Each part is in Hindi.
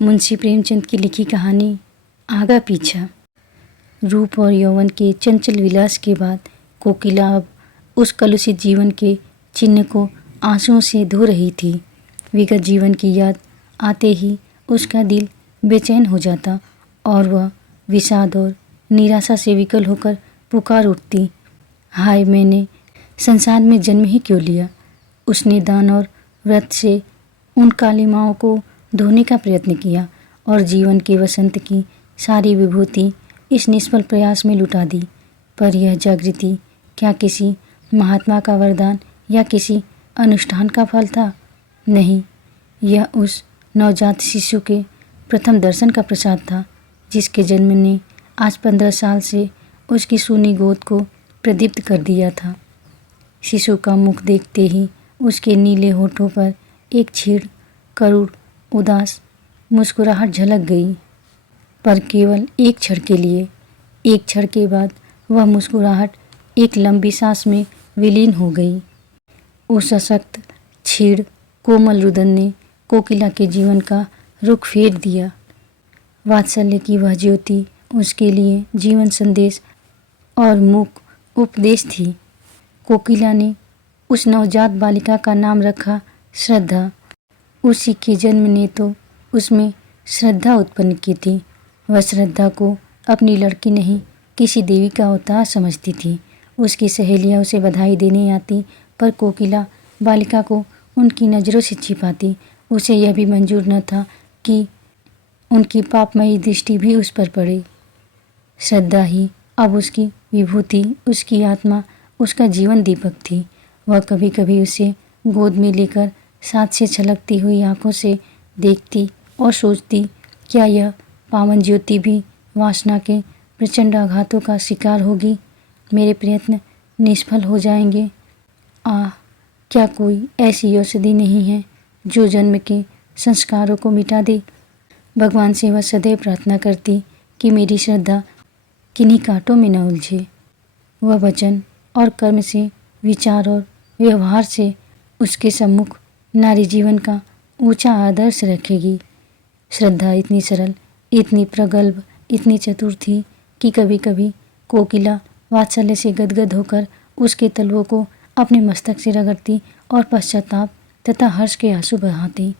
मुंशी प्रेमचंद की लिखी कहानी आगा पीछा। रूप और यौवन के चंचल विलास के बाद कोकिला अब उस कलुषित जीवन के चिन्ह को आंसुओं से धो रही थी। विगत जीवन की याद आते ही उसका दिल बेचैन हो जाता और वह विषाद और निराशा से विकल होकर पुकार उठती, हाय मैंने संसार में जन्म ही क्यों लिया। उसने दान और व्रत से उन कालिमाओं को धोने का प्रयत्न किया और जीवन के वसंत की सारी विभूति इस निष्फल प्रयास में लुटा दी। पर यह जागृति क्या किसी महात्मा का वरदान या किसी अनुष्ठान का फल था? नहीं, यह उस नवजात शिशु के प्रथम दर्शन का प्रसाद था, जिसके जन्म ने आज 15 साल से उसकी सूनी गोद को प्रदीप्त कर दिया था। शिशु का मुख देखते ही उसके नीले होठों पर एक छीड़ करुण उदास मुस्कुराहट झलक गई, पर केवल एक क्षण के लिए। एक क्षण के बाद वह मुस्कुराहट एक लंबी सांस में विलीन हो गई। उस सशक्त छीड़ कोमल रुदन ने कोकिला के जीवन का रुख फेर दिया। वात्सल्य की वह ज्योति उसके लिए जीवन संदेश और मूक उपदेश थी। कोकिला ने उस नवजात बालिका का नाम रखा श्रद्धा। उसी के जन्म ने तो उसमें श्रद्धा उत्पन्न की थी। वह श्रद्धा को अपनी लड़की नहीं, किसी देवी का अवतार समझती थी। उसकी सहेलियां उसे बधाई देने आती, पर कोकिला बालिका को उनकी नज़रों से छिपाती। उसे यह भी मंजूर न था कि उनकी पापमयी दृष्टि भी उस पर पड़े। श्रद्धा ही अब उसकी विभूति, उसकी आत्मा, उसका जीवन दीपक थी। वह कभी कभी उसे गोद में लेकर साथ से छलकती हुई आंखों से देखती और सोचती, क्या यह पावन ज्योति भी वासना के प्रचंड आघातों का शिकार होगी? मेरे प्रयत्न निष्फल हो जाएंगे। क्या कोई ऐसी औषधि नहीं है जो जन्म के संस्कारों को मिटा दे? भगवान से वह सदैव प्रार्थना करती कि मेरी श्रद्धा किन्हीं कांटों में न उलझे। वह वचन और कर्म से, विचार और व्यवहार से उसके सम्मुख नारी जीवन का ऊंचा आदर्श रखेगी। श्रद्धा इतनी सरल, इतनी प्रगल्भ, इतनी चतुर थी कि कभी कभी कोकिला वात्सल्य से गदगद होकर उसके तलवों को अपने मस्तक से रगड़ती और पश्चाताप तथा हर्ष के आंसू बहाती।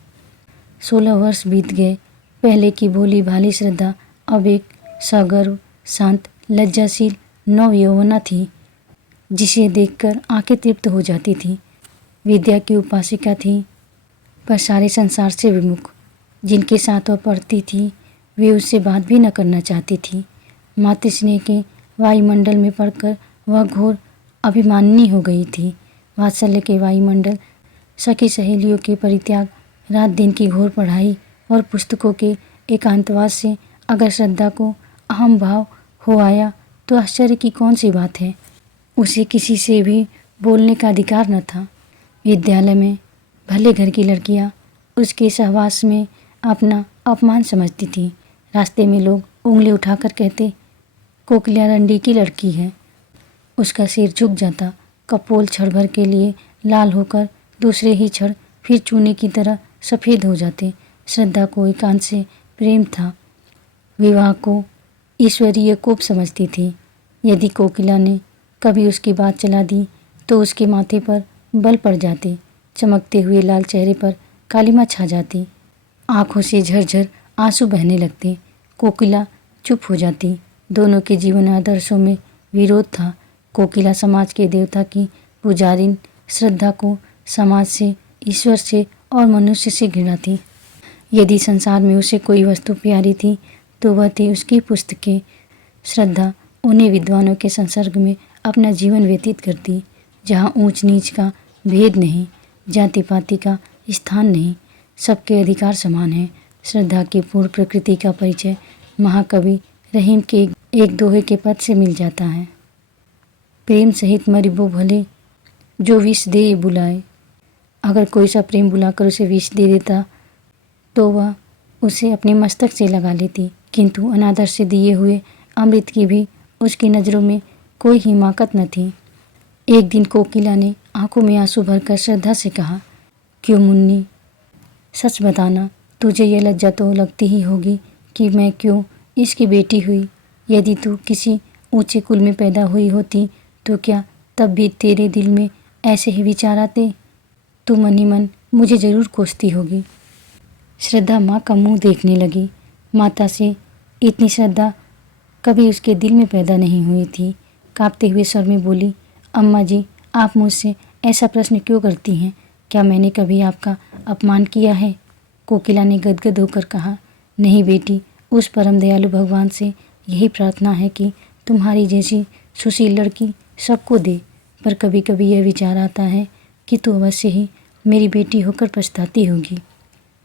16 वर्ष बीत गए। पहले की भोली भाली श्रद्धा अब एक सगर्व, शांत, लज्जाशील नव यौवना थी, जिसे देखकर आंखें तृप्त हो जाती थी। विद्या की उपासिका थी, पर सारे संसार से विमुख। जिनके साथ वह पढ़ती थी वे उससे बात भी न करना चाहती थी। मातृस्नेह के वायुमंडल में पड़कर वह घोर अभिमानिनी हो गई थी। वात्सल्य के वायुमंडल, सखी सहेलियों के परित्याग, रात दिन की घोर पढ़ाई और पुस्तकों के एकांतवास से अगर श्रद्धा को अहम भाव हो आया तो आश्चर्य की कौन सी बात है। उसे किसी से भी बोलने का अधिकार न था। विद्यालय में भले घर की लड़कियां उसके सहवास में अपना अपमान समझती थी। रास्ते में लोग उंगली उठाकर कहते, कोकिला रंडी की लड़की है। उसका सिर झुक जाता, कपोल क्षण भर के लिए लाल होकर दूसरे ही क्षण फिर चूने की तरह सफ़ेद हो जाते। श्रद्धा को एकांत से प्रेम था। विवाह को ईश्वरीय कोप समझती थी। यदि कोकिला ने कभी उसकी बात चला दी तो उसके माथे पर बल पड़ जाते, चमकते हुए लाल चेहरे पर कालिमा छा जाती, आंखों से झरझर आंसू बहने लगते। कोकिला चुप हो जाती। दोनों के जीवन आदर्शों में विरोध था। कोकिला समाज के देवता की पुजारिन, श्रद्धा को समाज से, ईश्वर से और मनुष्य से घृणा थी। यदि संसार में उसे कोई वस्तु प्यारी थी तो वह थी उसकी पुस्तकें। श्रद्धा उन्हें विद्वानों के संसर्ग में अपना जीवन व्यतीत करती, जहाँ ऊंच नीच का भेद नहीं, जाति पाति का स्थान नहीं, सबके अधिकार समान हैं। श्रद्धा की पूर्ण प्रकृति का परिचय महाकवि रहीम के एक दोहे के पद से मिल जाता है। प्रेम सहित मरिबो भले, जो विष दे बुलाए। अगर कोई सा प्रेम बुलाकर उसे विष दे देता तो वह उसे अपने मस्तक से लगा लेती, किंतु अनादर से दिए हुए अमृत की भी उसकी नज़रों में कोई हिमाकत न थी। एक दिन कोकिला ने आंखों में आंसू भरकर श्रद्धा से कहा, क्यों मुन्नी, सच बताना, तुझे यह लज्जा तो लगती ही होगी कि मैं क्यों इसकी बेटी हुई। यदि तू किसी ऊंचे कुल में पैदा हुई होती तो क्या तब भी तेरे दिल में ऐसे ही विचार आते? तू मन ही मन मुझे ज़रूर कोसती होगी। श्रद्धा माँ का मुंह देखने लगी। माता से इतनी श्रद्धा कभी उसके दिल में पैदा नहीं हुई थी। कांपते हुए स्वर में बोली, अम्मा जी, आप मुझसे ऐसा प्रश्न क्यों करती हैं? क्या मैंने कभी आपका अपमान किया है? कोकिला ने गदगद होकर कहा, नहीं बेटी, उस परम दयालु भगवान से यही प्रार्थना है कि तुम्हारी जैसी सुशील लड़की सबको दे। पर कभी कभी यह विचार आता है कि तू अवश्य ही मेरी बेटी होकर पछताती होगी।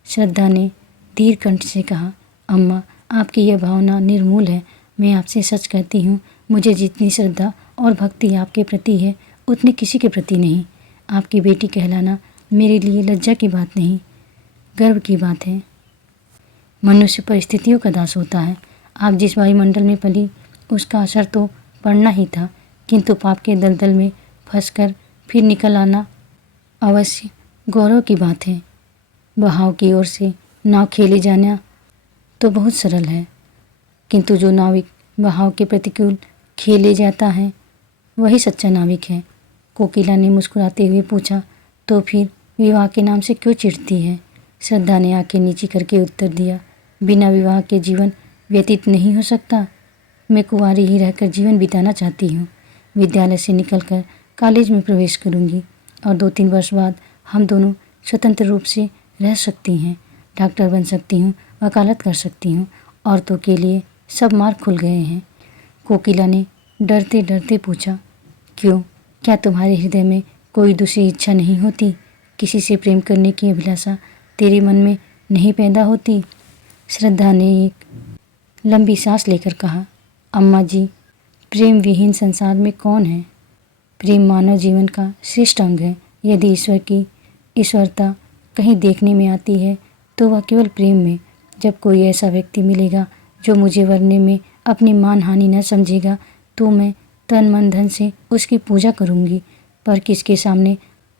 श्रद्धा ने धीर कंठ से कहा, अम्मा, आपकी यह भावना निर्मूल है। मैं आपसे सच कहती हूँ, मुझे जितनी श्रद्धा और भक्ति आपके प्रति है उतनी किसी के प्रति नहीं। आपकी बेटी कहलाना मेरे लिए लज्जा की बात नहीं, गर्व की बात है। मनुष्य परिस्थितियों का दास होता है। आप जिस वायुमंडल में पली उसका असर तो पड़ना ही था, किंतु पाप के दलदल में फंसकर फिर निकल आना अवश्य गौरव की बात है। बहाव की ओर से नाव खेले जाना तो बहुत सरल है, किंतु जो नाविक बहाव के प्रतिकूल खेले जाता है वही सच्चा नाविक है। कोकिला ने मुस्कुराते हुए पूछा, तो फिर विवाह के नाम से क्यों चिढ़ती है? श्रद्धा ने आंखें नीची करके उत्तर दिया, बिना विवाह के जीवन व्यतीत नहीं हो सकता। मैं कुंवारी ही रहकर जीवन बिताना चाहती हूँ। विद्यालय से निकलकर कॉलेज में प्रवेश करूँगी और 2-3 वर्ष बाद हम दोनों स्वतंत्र रूप से रह सकती हैं। डॉक्टर बन सकती हूँ, वकालत कर सकती हूँ। औरतों के लिए सब मार्ग खुल गए हैं। कोकिला ने डरते डरते पूछा, क्यों? क्या तुम्हारे हृदय में कोई दूसरी इच्छा नहीं होती? किसी से प्रेम करने की अभिलाषा तेरे मन में नहीं पैदा होती? श्रद्धा ने एक लंबी सांस लेकर कहा, अम्मा जी, प्रेम विहीन संसार में कौन है? प्रेम मानव जीवन का श्रेष्ठ अंग है। यदि ईश्वर की ईश्वरता कहीं देखने में आती है तो वह केवल प्रेम में। जब कोई ऐसा व्यक्ति मिलेगा जो मुझे वरने में अपनी मान हानि न समझेगा तो मैं तन मन धन से उसकी पूजा करूँगी, पर किसके सामने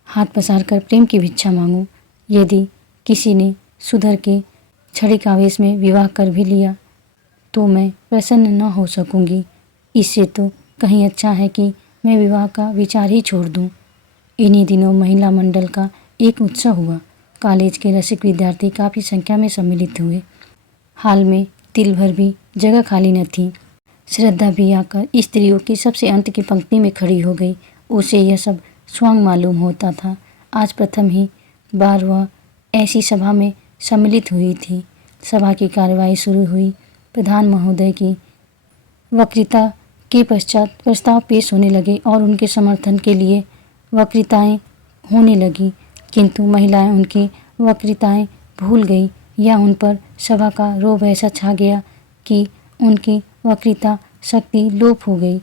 हाथ पसार कर प्रेम की भिक्षा मांगूँ? यदि किसी ने सुधर के क्षणिक आवेश में विवाह कर भी लिया तो मैं प्रसन्न न हो सकूँगी। इससे तो कहीं अच्छा है कि मैं विवाह का विचार ही छोड़ दूँ। इन्हीं दिनों महिला मंडल का एक उत्सव हुआ। कॉलेज के रसिक विद्यार्थी काफ़ी संख्या में सम्मिलित हुए। हाल में तिल भर भी जगह खाली न थी। श्रद्धा भी आकर स्त्रियों की सबसे अंत की पंक्ति में खड़ी हो गई। उसे यह सब स्वांग मालूम होता था। आज प्रथम ही बार वह ऐसी सभा में सम्मिलित हुई थी। सभा की कार्यवाही शुरू हुई। प्रधान महोदय की वक्तृता के पश्चात प्रस्ताव पेश होने लगे और उनके समर्थन के लिए वक्तृताएं होने लगी, किंतु महिलाएं उनकी वक्तृताएं भूल गई या उन पर सभा का रोब ऐसा छा गया कि उनकी वक्तृता शक्ति लोप हो गई।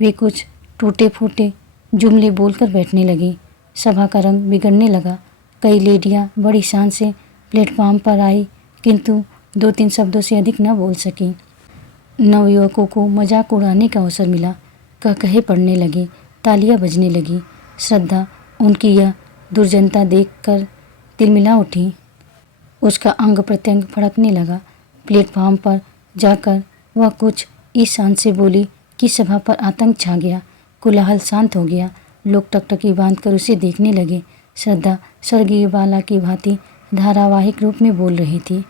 वे कुछ टूटे फूटे जुमले बोलकर बैठने लगी। सभा का रंग बिगड़ने लगा। कई लेडियां बड़ी शान से प्लेटफॉर्म पर आई, किंतु 2-3 शब्दों से अधिक न बोल सकी। नवयुवकों को मजाक उड़ाने का अवसर मिला। कह पड़ने लगे, तालियां बजने लगी। श्रद्धा उनकी यह दुर्जनता देखकर तिलमिला उठी। उसका अंग प्रत्यंग फड़कने लगा। प्लेटफॉर्म पर जाकर वह कुछ इस शान से बोली कि सभा पर आतंक छा गया। कोलाहल शांत हो गया। लोग टकटकी बांधकर उसे देखने लगे। श्रद्धा स्वर्गीय बाला की भांति धारावाहिक रूप में बोल रही थी।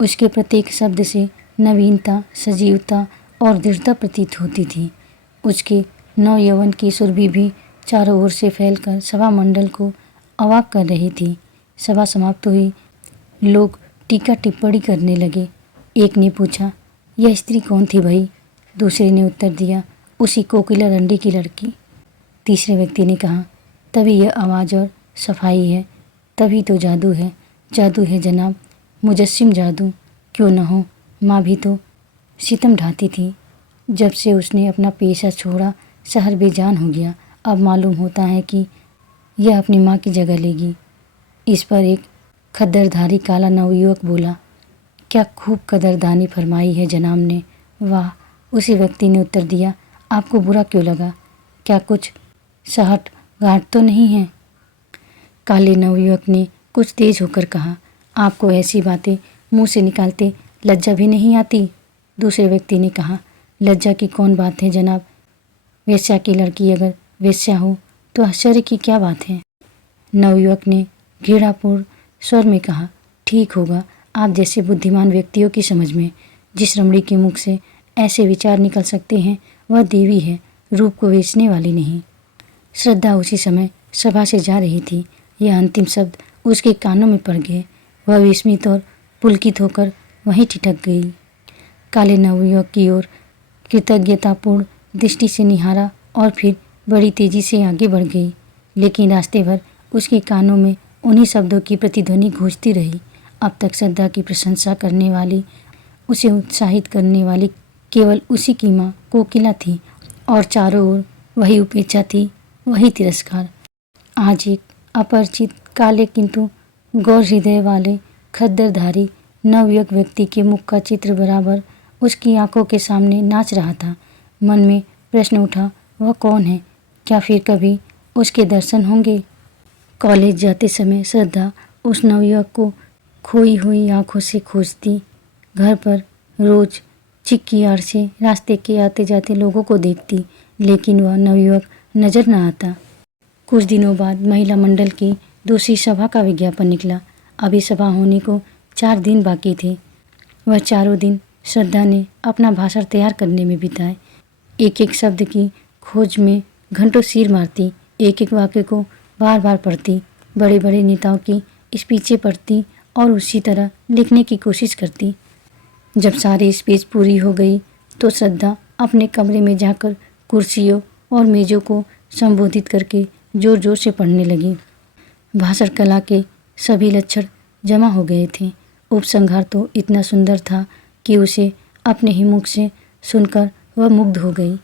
उसके प्रत्येक शब्द से नवीनता, सजीवता और दृढ़ता प्रतीत होती थी। उसके नव यौवन की सुरभि भी चारों ओर से फैलकर सभा मंडल को अवाक कर रही थी। सभा समाप्त हुई। लोग टीका टिप्पणी करने लगे। एक ने पूछा, यह स्त्री कौन थी भाई? दूसरे ने उत्तर दिया, उसी कोकिला रंडी की लड़की। तीसरे व्यक्ति ने कहा, तभी यह आवाज़ और सफाई है, तभी तो जादू है। जादू है जनाब, मुजस्सिम जादू। क्यों न हो, माँ भी तो सितम ढाती थी। जब से उसने अपना पेशा छोड़ा शहर बेजान हो गया। अब मालूम होता है कि यह अपनी माँ की जगह लेगी। इस पर एक खद्दरधारी काला नवयुवक बोला, क्या खूब कदरदानी फरमाई है जनाब ने। वाह, उसी व्यक्ति ने उत्तर दिया, आपको बुरा क्यों लगा? क्या कुछ सहट घाट तो नहीं है? काले नवयुवक ने कुछ तेज होकर कहा, आपको ऐसी बातें मुंह से निकालते लज्जा भी नहीं आती? दूसरे व्यक्ति ने कहा, लज्जा की कौन बात है जनाब, वेश्या की लड़की अगर वेश्या हो तो आश्चर्य की क्या बात है? नवयुवक ने घृणापूर्ण स्वर में कहा, ठीक होगा, आप जैसे बुद्धिमान व्यक्तियों की समझ में जिस रमणी के मुख से ऐसे विचार निकल सकते हैं वह देवी है, रूप को बेचने वाली नहीं। श्रद्धा उसी समय सभा से जा रही थी। यह अंतिम शब्द उसके कानों में पड़ गए। वह विस्मित और पुलकित होकर वहीं ठिठक गई। काले नवयुवक की ओर कृतज्ञतापूर्ण दृष्टि से निहारा और फिर बड़ी तेजी से आगे बढ़ गई, लेकिन रास्ते भर उसके कानों में उन्हीं शब्दों की प्रतिध्वनि गूंजती रही। अब तक श्रद्धा की प्रशंसा करने वाली, उसे उत्साहित करने वाली केवल उसी की माँ कोकिला थी और चारों ओर वही उपेक्षा थी, वही तिरस्कार। आज एक अपरिचित काले किंतु गौर हृदय वाले खद्दरधारी नवयुवक व्यक्ति के मुख का चित्र बराबर उसकी आंखों के सामने नाच रहा था। मन में प्रश्न उठा, वह कौन है? क्या फिर कभी उसके दर्शन होंगे? कॉलेज जाते समय श्रद्धा उस नवयुवक को खोई हुई आंखों से खोजती। घर पर रोज चिक्की आड़ से रास्ते के आते जाते लोगों को देखती, लेकिन वह नवयुवक नजर न आता। कुछ दिनों बाद महिला मंडल की दूसरी सभा का विज्ञापन निकला। अभी सभा होने को 4 दिन बाकी थे। वह चारों दिन श्रद्धा ने अपना भाषण तैयार करने में बिताए। एक एक शब्द की खोज में घंटों सिर मारती, एक एक वाक्य को बार बार पढ़ती, बड़े बड़े नेताओं की स्पीचें पढ़ती और उसी तरह लिखने की कोशिश करती। जब सारी स्पीच पूरी हो गई तो श्रद्धा अपने कमरे में जाकर कुर्सियों और मेज़ों को संबोधित करके जोर जोर से पढ़ने लगी। भाषण कला के सभी लक्षण जमा हो गए थे। उपसंहार तो इतना सुंदर था कि उसे अपने ही मुख से सुनकर वह मुग्ध हो गई।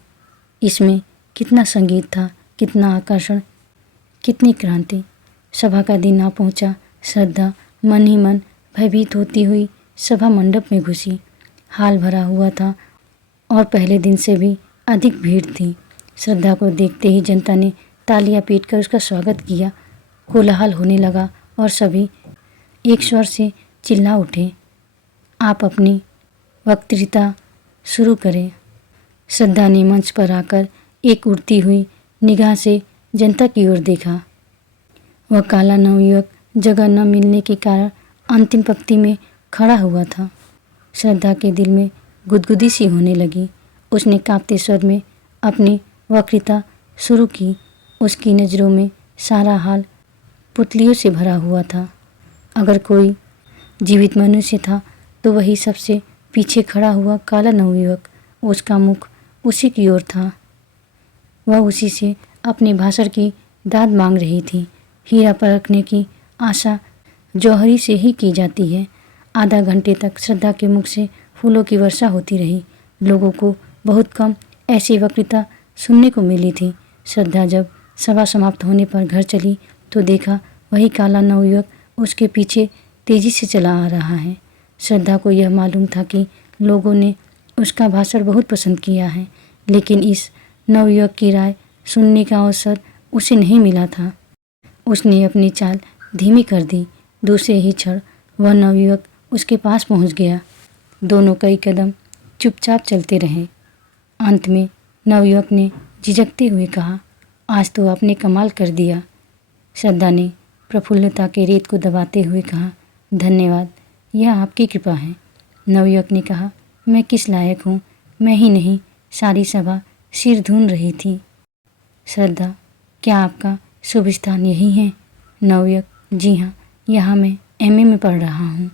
इसमें कितना संगीत था, कितना आकर्षण, कितनी क्रांति। सभा का दिन आ पहुंचा। श्रद्धा मन ही मन भयभीत होती हुई सभा मंडप में घुसी। हाल भरा हुआ था और पहले दिन से भी अधिक भीड़ थी। श्रद्धा को देखते ही जनता ने तालियां पीटकर उसका स्वागत किया। कोलाहल होने लगा और सभी एक स्वर से चिल्ला उठे, आप अपनी वक्तृता शुरू करें। श्रद्धा ने मंच पर आकर एक उड़ती हुई निगाह से जनता की ओर देखा। वह काला नवयुवक जगह न मिलने के कारण अंतिम पंक्ति में खड़ा हुआ था। श्रद्धा के दिल में गुदगुदी सी होने लगी। उसने कांपते स्वर में अपनी वक्तृता शुरू की। उसकी नज़रों में सारा हाल पुतलियों से भरा हुआ था। अगर कोई जीवित मनुष्य था तो वही सबसे पीछे खड़ा हुआ काला नवयुवक। उसका मुख उसी की ओर था। वह उसी से अपने भाषण की दाद मांग रही थी। हीरा परखने की आशा जौहरी से ही की जाती है। आधा घंटे तक श्रद्धा के मुख से फूलों की वर्षा होती रही। लोगों को बहुत कम ऐसी वक्तृता सुनने को मिली थी। श्रद्धा जब सभा समाप्त होने पर घर चली तो देखा वही काला नवयुवक उसके पीछे तेजी से चला आ रहा है। श्रद्धा को यह मालूम था कि लोगों ने उसका भाषण बहुत पसंद किया है, लेकिन इस नवयुवक की राय सुनने का अवसर उसे नहीं मिला था। उसने अपनी चाल धीमी कर दी। दूसरे ही क्षण वह नवयुवक उसके पास पहुंच गया। दोनों कई कदम चुपचाप चलते रहे। अंत में नवयुवक ने झिझकते हुए कहा, आज तो आपने कमाल कर दिया। श्रद्धा ने प्रफुल्लता के रेत को दबाते हुए कहा, धन्यवाद, यह आपकी कृपा है। नवयुवक ने कहा, मैं किस लायक हूँ? मैं ही नहीं, सारी सभा सिर धून रही थी। श्रद्धा, क्या आपका शुभ स्थान यही है? नवयुवक, जी हाँ, यहाँ मैं एमए में पढ़ रहा हूँ।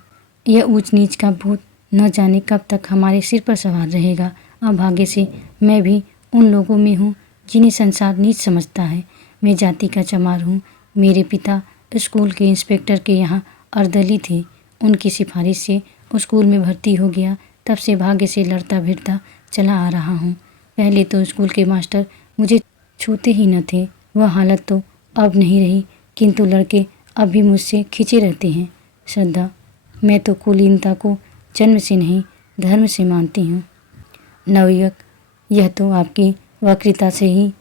यह ऊंच नीच का भूत न जाने कब तक हमारे सिर पर सवार रहेगा। अभाग्य से मैं भी उन लोगों में हूँ जिन्हें संसार नीच समझता है। मैं जाति का चमार हूँ। मेरे पिता स्कूल के इंस्पेक्टर के यहाँ अर्दली थे। उनकी सिफारिश से स्कूल में भर्ती हो गया। तब से भाग्य से लड़ता भिड़ता चला आ रहा हूँ। पहले तो स्कूल के मास्टर मुझे छूते ही न थे। वह हालत तो अब नहीं रही, किंतु लड़के अब भी मुझसे खिंचे रहते हैं। श्रद्धा, मैं तो कुलीनता को जन्म से नहीं धर्म से मानती हूँ। नवयुवक, यह तो आपकी वक्तृता से ही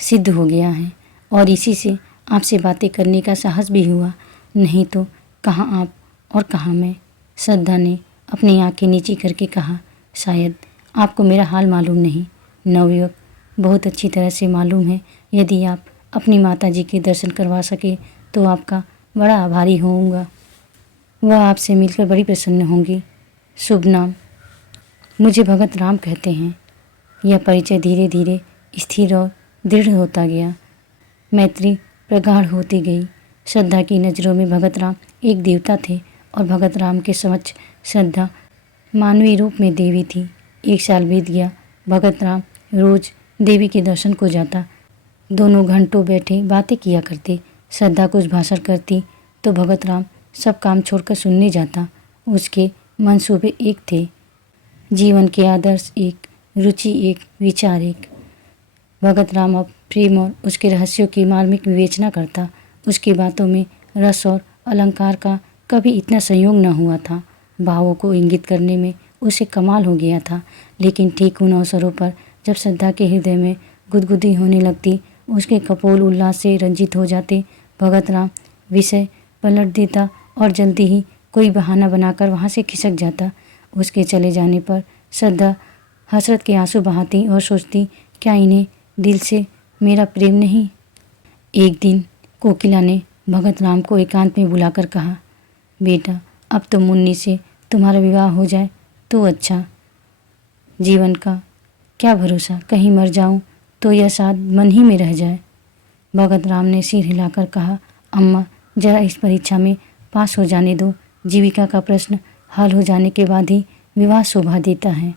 सिद्ध हो गया है और इसी से आपसे बातें करने का साहस भी हुआ। नहीं तो कहाँ आप और कहाँ मैं? श्रद्धा ने अपनी आंखें नीची करके कहा, शायद आपको मेरा हाल मालूम नहीं। नवयुवक, बहुत अच्छी तरह से मालूम है। यदि आप अपनी माता जी के दर्शन करवा सके तो आपका बड़ा आभारी होऊंगा। वह आपसे मिलकर बड़ी प्रसन्न होंगी। शुभ नाम? मुझे भगत राम कहते हैं। यह परिचय धीरे धीरे स्थिर और दृढ़ होता गया। मैत्री प्रगाढ़ होती गई। श्रद्धा की नज़रों में भगत राम एक देवता थे और भगत राम के समक्ष श्रद्धा मानवीय रूप में देवी थी। 1 साल बीत गया। भगत राम रोज देवी के दर्शन को जाता। दोनों घंटों बैठे बातें किया करते। श्रद्धा कुछ भाषण करती तो भगत राम सब काम छोड़कर सुनने जाता। उसके मंसूबे एक थे, जीवन के आदर्श एक, रुचि एक, विचार एक। भगत राम अब प्रेम और उसके रहस्यों की मार्मिक विवेचना करता। उसकी बातों में रस और अलंकार का कभी इतना संयोग न हुआ था। भावों को इंगित करने में उसे कमाल हो गया था। लेकिन ठीक उन अवसरों पर जब श्रद्धा के हृदय में गुदगुदी होने लगती, उसके कपोल उल्लास से रंजित हो जाते, भगत राम विषय पलट देता और जल्दी ही कोई बहाना बनाकर वहाँ से खिसक जाता। उसके चले जाने पर श्रद्धा हसरत के आंसू बहाती और सोचती, क्या इन्हें दिल से मेरा प्रेम नहीं? एक दिन कोकिला ने भगत राम को एकांत में बुलाकर कहा, बेटा, अब तो मुन्नी से तुम्हारा विवाह हो जाए तो अच्छा। जीवन का क्या भरोसा, कहीं मर जाऊं तो यह साथ मन ही में रह जाए। भगत राम ने सिर हिलाकर कहा, अम्मा, जरा इस परीक्षा में पास हो जाने दो। जीविका का प्रश्न हल हो जाने के बाद ही विवाह शोभा देता है।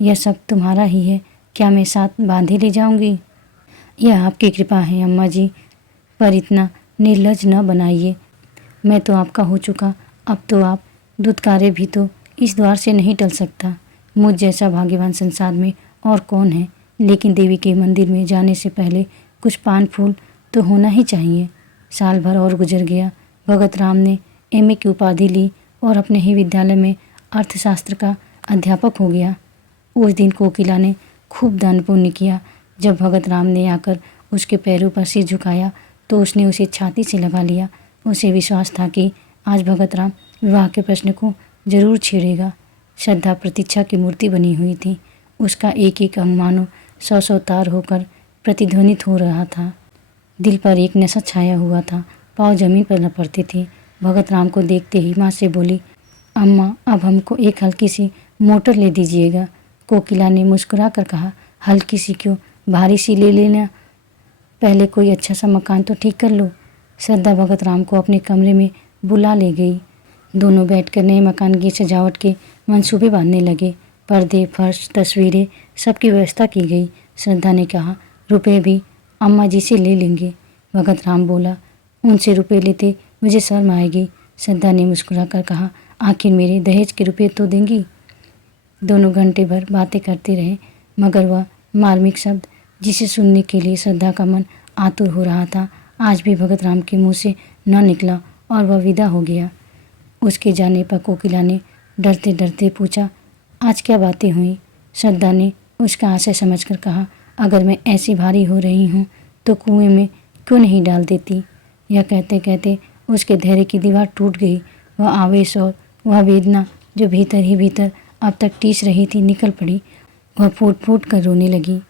यह सब तुम्हारा ही है, क्या मैं साथ बांधे ले जाऊंगी? यह आपकी कृपा है अम्मा जी, पर इतना निर्लज न बनाइए। मैं तो आपका हो चुका, अब तो आप दुत्कारे भी तो इस द्वार से नहीं टल सकता। मुझ जैसा भाग्यवान संसार में और कौन है? लेकिन देवी के मंदिर में जाने से पहले कुछ पान फूल तो होना ही चाहिए। साल भर और गुजर गया। भगत राम ने एमए की उपाधि ली और अपने ही विद्यालय में अर्थशास्त्र का अध्यापक हो गया। उस दिन कोकिला ने खूब दान पुण्य किया। जब भगत राम ने आकर उसके पैरों पर सिर झुकाया तो उसने उसे छाती से लगा लिया। उसे विश्वास था कि आज भगत राम विवाह के प्रश्न को जरूर छेड़ेगा। श्रद्धा प्रतीक्षा की मूर्ति बनी हुई थी। उसका एक एक अंग मानो 100 तार होकर प्रतिध्वनित हो रहा था। दिल पर एक नशा छाया हुआ था। पाँव जमीन पर न पड़ते थे। भगत राम को देखते ही माँ से बोली, अम्मा, अब हमको एक हल्की सी मोटर ले दीजिएगा। कोकिला ने मुस्कुरा कर कहा, हल्की सी क्यों, भारी सी ले लेना। पहले कोई अच्छा सा मकान तो ठीक कर लो। श्रद्धा भगत राम को अपने कमरे में बुला ले गई। दोनों बैठकर नए मकान की सजावट के मंसूबे बांधने लगे। पर्दे, फर्श, तस्वीरें, सबकी व्यवस्था की गई। श्रद्धा ने कहा, रुपए भी अम्मा जी से ले लेंगे। भगत राम बोला, उनसे रुपए लेते मुझे शर्म आएगी। श्रद्धा ने मुस्कुरा कर कहा, आखिर मेरे दहेज के रुपए तो देंगी। दोनों घंटे भर बातें करते रहे, मगर वह मार्मिक शब्द जिसे सुनने के लिए श्रद्धा का मन आतुर हो रहा था, आज भी भगत राम के मुंह से न निकला और वह विदा हो गया। उसके जाने पर कोकिला ने डरते डरते पूछा, आज क्या बातें हुई? श्रद्धा ने उसका आशय समझकर कहा, अगर मैं ऐसी भारी हो रही हूँ तो कुएं में क्यों नहीं डाल देती। यह कहते कहते उसके धैर्य की दीवार टूट गई। वह आवेश और वह वेदना जो भीतर ही भीतर अब तक टीस रही थी निकल पड़ी। वह फूट फूट कर रोने लगी।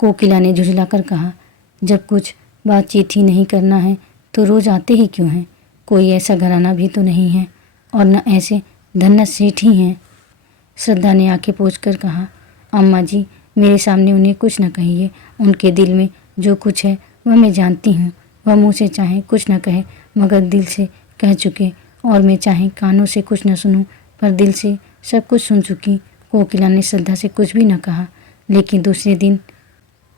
कोकिला ने झुझलाकर कहा, जब कुछ बातचीत ही नहीं करना है तो रोज आते ही क्यों हैं? कोई ऐसा घराना भी तो नहीं है और न ऐसे धन्ना सेठ ही हैं। श्रद्धा ने आंखें पोंछकर कहा, अम्मा जी, मेरे सामने उन्हें कुछ न कहिए। उनके दिल में जो कुछ है वह मैं जानती हूँ। वह मुँह से चाहे कुछ न कहे मगर दिल से कह चुके, और मैं चाहे कानों से कुछ न सुनूं पर दिल से सब कुछ सुन चुकी। कोकिला ने श्रद्धा से कुछ भी न कहा, लेकिन दूसरे दिन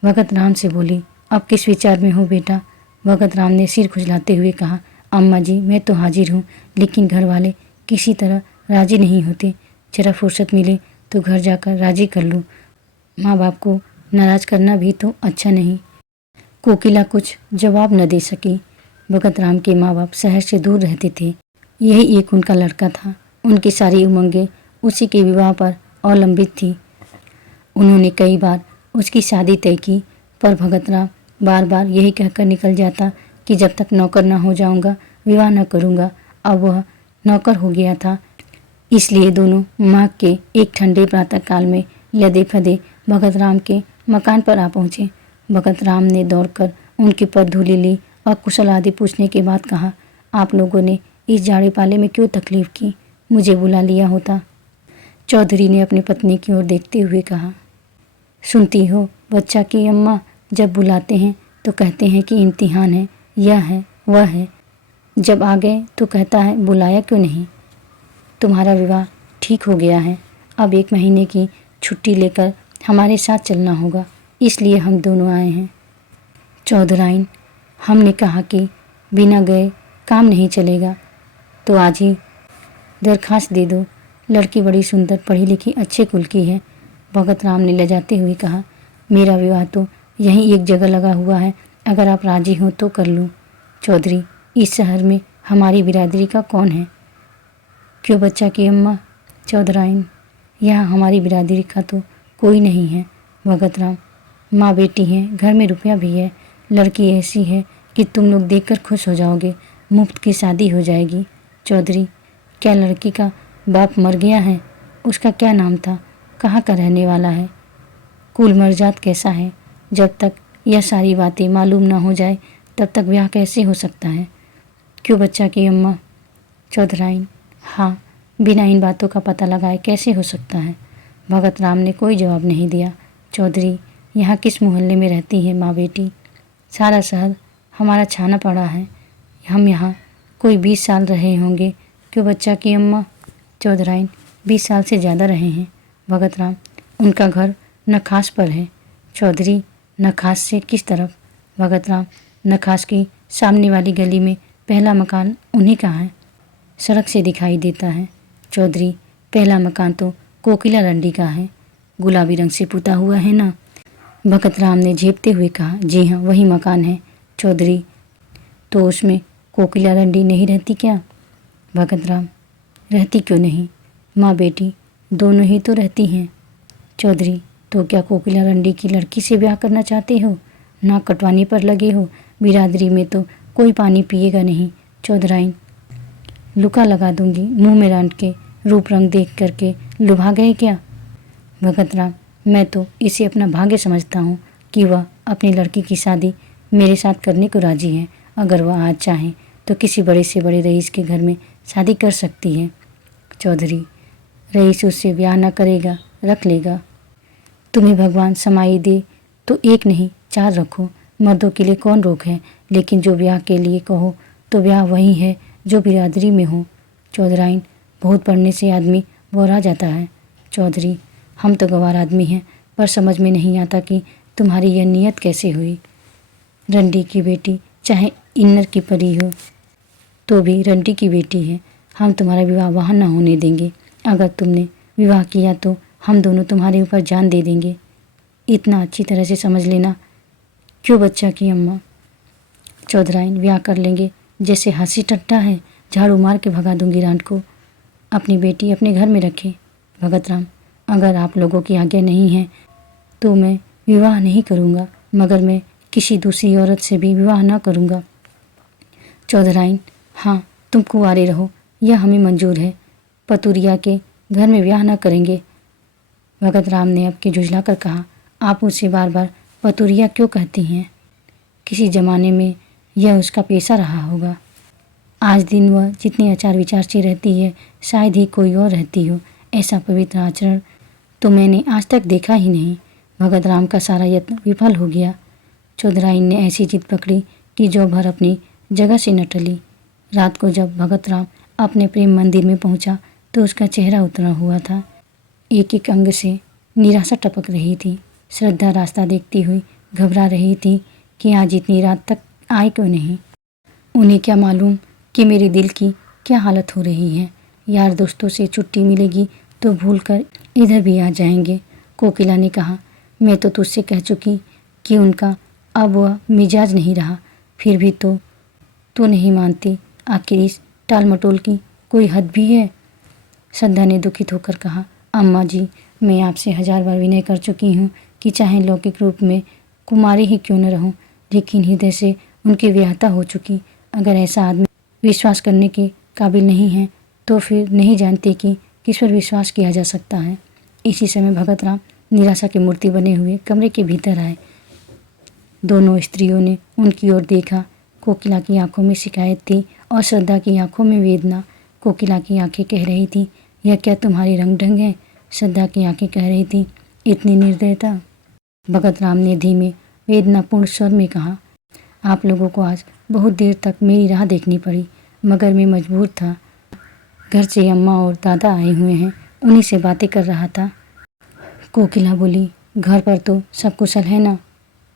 भगत राम से बोली, अब किस विचार में हो बेटा? भगत राम ने सिर खुजलाते हुए कहा, अम्मा जी, मैं तो हाजिर हूँ, लेकिन घर वाले किसी तरह राजी नहीं होते। जरा फुर्सत मिले तो घर जाकर राजी कर लूँ। माँ बाप को नाराज़ करना भी तो अच्छा नहीं। कोकिला कुछ जवाब न दे सकी। भगत राम के माँ बाप शहर से दूर रहते थे। यही एक उनका लड़का था। उनकी सारी उमंगें उसी के विवाह पर अवलंबित थी। उन्होंने कई बार उसकी शादी तय की, पर भगत राम बार बार यही कहकर निकल जाता कि जब तक नौकर न हो जाऊंगा विवाह न करूंगा। अब वह नौकर हो गया था। इसलिए दोनों माघ के एक ठंडे प्रातःकाल में लदे फदे भगत राम के मकान पर आ पहुँचे। भगत राम ने दौड़कर उनकी पगधूली ली और कुशल आदि पूछने के बाद कहा, आप लोगों ने इस जाड़े पाले में क्यों तकलीफ की? मुझे बुला लिया होता। चौधरी ने अपनी पत्नी की ओर देखते हुए कहा, सुनती हो बच्चा की अम्मा जब बुलाते हैं तो कहते हैं कि इम्तिहान है, यह है वह है, जब आ गए तो कहता है बुलाया क्यों नहीं? तुम्हारा विवाह ठीक हो गया है, अब 1 महीने की छुट्टी लेकर हमारे साथ चलना होगा, इसलिए हम दोनों आए हैं। चौधराइन, हमने कहा कि बिना गए काम नहीं चलेगा, तो आज ही दरखास्त दे दो। लड़की बड़ी सुंदर, पढ़ी लिखी, अच्छे कुल की है। भगत राम ने लजाते हुए कहा, मेरा विवाह तो यहीं एक जगह लगा हुआ है, अगर आप राजी हो तो कर लूँ। चौधरी, इस शहर में हमारी बिरादरी का कौन है? क्यों बच्चा की अम्मा? चौधराइन, यहाँ हमारी बिरादरी का तो कोई नहीं है। भगत राम, माँ बेटी हैं, घर में रुपया भी है, लड़की ऐसी है कि तुम लोग देखकर खुश हो जाओगे, मुफ्त की शादी हो जाएगी। चौधरी, क्या लड़की का बाप मर गया है? उसका क्या नाम था? कहाँ का रहने वाला है? कुल मर्जात कैसा है? जब तक यह सारी बातें मालूम ना हो जाए तब तक ब्याह कैसे हो सकता है? क्यों बच्चा की अम्मा? चौधराइन, हाँ, बिना इन बातों का पता लगाए कैसे हो सकता है? भगत राम ने कोई जवाब नहीं दिया। चौधरी, यहाँ किस मोहल्ले में रहती है माँ बेटी? सारा शहर हमारा छाना पड़ा है, हम यहाँ कोई 20 साल रहे होंगे। क्यों बच्चा की अम्मा? चौधराइन, 20 साल से ज़्यादा रहे हैं। भगत राम, उनका घर नखास पर है। चौधरी, नखास से किस तरफ? भगत राम, नखास की सामने वाली गली में पहला मकान उन्हीं का है, सड़क से दिखाई देता है। चौधरी, पहला मकान तो कोकिला रंडी का है, गुलाबी रंग से पुता हुआ है ना? भगत राम ने झेपते हुए कहा, जी हाँ, वही मकान है। चौधरी, तो उसमें कोकिला रंडी नहीं रहती क्या? भगत राम, रहती क्यों नहीं, माँ बेटी दोनों ही तो रहती हैं। चौधरी, तो क्या कोकिला रंडी की लड़की से ब्याह करना चाहते हो? नाक कटवाने पर लगे हो, बिरादरी में तो कोई पानी पिएगा नहीं। चौधराइन, लुका लगा दूंगी, मुंह में रांट के, रूप रंग देख करके लुभा गए क्या? भगत राम, मैं तो इसे अपना भाग्य समझता हूँ कि वह अपनी लड़की की शादी मेरे साथ करने को राजी है। अगर वह आज चाहे तो किसी बड़े से बड़े रईस के घर में शादी कर सकती है। चौधरी, रईस उससे ब्याह न करेगा, रख लेगा। तुम्हें भगवान समाई दे तो 1 नहीं 4 रखो, मर्दों के लिए कौन रोक है, लेकिन जो ब्याह के लिए कहो तो ब्याह वही है जो बिरादरी में हो। चौधराइन, बहुत पढ़ने से आदमी बौरा जाता है। चौधरी, हम तो गंवार आदमी हैं, पर समझ में नहीं आता कि तुम्हारी यह नीयत कैसे हुई। रंडी की बेटी चाहे इन्नर की परी हो तो भी रंडी की बेटी है। हम तुम्हारा विवाह वहाँ न होने देंगे। अगर तुमने विवाह किया तो हम दोनों तुम्हारे ऊपर जान दे देंगे, इतना अच्छी तरह से समझ लेना। क्यों बच्चा की अम्मा? चौधराइन, ब्याह कर लेंगे, जैसे हंसी टट्टा है, झाड़ू मार के भगा दूंगी रांट को। अपनी बेटी अपने घर में रखे। भगत राम, अगर आप लोगों की आज्ञा नहीं है तो मैं विवाह नहीं करूँगा, मगर मैं किसी दूसरी औरत से भी विवाह न करूँगा। चौधराइन, हाँ, तुम कुंवारे रहो, यह हमें मंजूर है, पतुरिया के घर में ब्याह न करेंगे। भगत राम ने अब के झुझला कर कहा, आप मुझसे बार बार पतुरिया क्यों कहती हैं? किसी ज़माने में यह उसका पेशा रहा होगा। आज दिन वह जितनी आचार विचार से रहती है, शायद ही कोई और रहती हो। ऐसा पवित्र आचरण तो मैंने आज तक देखा ही नहीं। भगत राम का सारा यत्न विफल हो गया। चौधराइन ने ऐसी जिद पकड़ी कि जो भर अपनी जगह से न टली। रात को जब भगत राम अपने प्रेम मंदिर में पहुंचा तो उसका चेहरा उतरा हुआ था। एक एक अंग से निराशा टपक रही थी। श्रद्धा रास्ता देखती हुई घबरा रही थी कि आज इतनी रात तक आए क्यों नहीं। उन्हें क्या मालूम कि मेरे दिल की क्या हालत हो रही है। यार दोस्तों से छुट्टी मिलेगी तो भूलकर इधर भी आ जाएंगे। कोकिला ने कहा, मैं तो तुझसे कह चुकी कि उनका अब वह मिजाज नहीं रहा, फिर भी तो नहीं मानती। आखिर इस टाल मटोल की कोई हद भी है। श्रद्धा ने दुखित होकर कहा, अम्मा जी, मैं आपसे 1000 बार विनय कर चुकी हूँ कि चाहे लौकिक रूप में कुमारी ही क्यों न रहूँ, लेकिन हृदय से उनकी विवाहता हो चुकी। अगर ऐसा आदमी विश्वास करने के काबिल नहीं है तो फिर नहीं जानते कि किस पर विश्वास किया जा सकता है। इसी समय भगत राम निराशा की मूर्ति बने हुए कमरे के भीतर आए। दोनों स्त्रियों ने उनकी ओर देखा। कोकिला की आंखों में शिकायत थी और श्रद्धा की आंखों में वेदना। कोकिला की आंखें कह रही थी, यह क्या तुम्हारे रंग ढंग है? श्रद्धा की आंखें कह रही थी, इतनी निर्दयता। भगत राम ने धीमे वेदनापूर्ण स्वर में कहा, आप लोगों को आज बहुत देर तक मेरी राह देखनी पड़ी, मगर मैं मजबूर था। घर से अम्मा और दादा आए हुए हैं, उन्हीं से बातें कर रहा था। कोकिला बोली, घर पर तो सब कुशल है ना?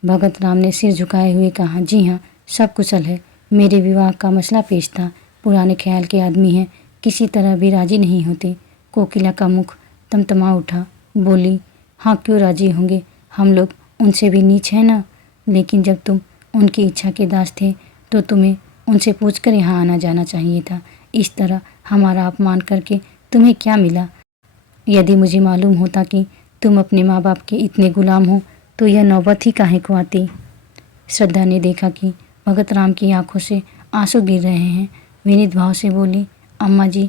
भगत राम ने सिर झुकाए हुए कहा, जी हाँ, सब कुशल है। मेरे विवाह का मसला पेश था। पुराने ख्याल के आदमी हैं, किसी तरह भी राजी नहीं होते। कोकिला का मुख तमतमा उठा। बोली, हाँ क्यों राजी होंगे, हम लोग उनसे भी नीच हैं ना। लेकिन जब तुम उनकी इच्छा के दास थे तो तुम्हें उनसे पूछकर यहाँ आना जाना चाहिए था। इस तरह हमारा अपमान करके तुम्हें क्या मिला? यदि मुझे मालूम होता कि तुम अपने माँ बाप के इतने गुलाम हो तो यह नौबत ही काहे को आती। श्रद्धा ने देखा कि भगत राम की आंखों से आंसू गिर रहे हैं। विनीत भाव से बोली, अम्मा जी,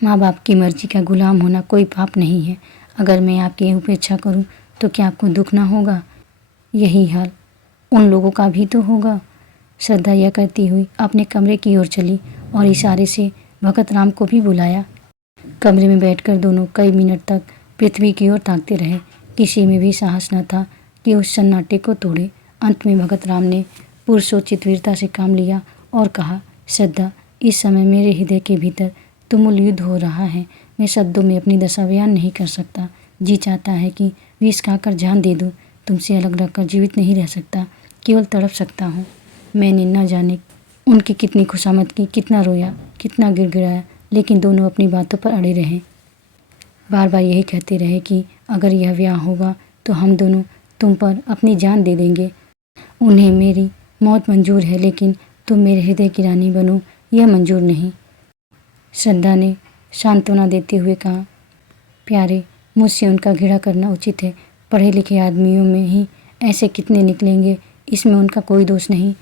माँ बाप की मर्जी का गुलाम होना कोई पाप नहीं है। अगर मैं आपकी उपेक्षा करूं तो क्या आपको दुख ना होगा? यही हाल उन लोगों का भी तो होगा। श्रद्धा यह कहती हुई अपने कमरे की ओर चली और इशारे से भगत राम को भी बुलाया। कमरे में बैठकर दोनों कई मिनट तक पृथ्वी की ओर ताकते रहे। किसी में भी साहस न था कि उस सन्नाटे को तोड़े। अंत में भगत राम ने पुरुषोचित वीरता से काम लिया और कहा, श्रद्धा, इस समय मेरे हृदय के भीतर तुमुल युद्ध हो रहा है। मैं शब्दों में अपनी दशा बयान नहीं कर सकता। जी चाहता है कि विष खाकर जान दे दूं। तुमसे अलग रखकर जीवित नहीं रह सकता, केवल तड़प सकता हूँ। मैंने न जाने उनकी कितनी खुशामद की, कितना रोया, कितना गिड़गिड़ाया, लेकिन दोनों अपनी बातों पर अड़े रहे। बार बार यही कहते रहे कि अगर यह ब्याह होगा तो हम दोनों तुम पर अपनी जान दे देंगे। उन्हें मेरी मौत मंजूर है, लेकिन तुम मेरे हृदय की रानी बनो, यह मंजूर नहीं। श्रद्धा ने सांत्वना देते हुए कहा, प्यारे, मुझसे उनका घृणा करना उचित है। पढ़े लिखे आदमियों में ही ऐसे कितने निकलेंगे, इसमें उनका कोई दोष नहीं।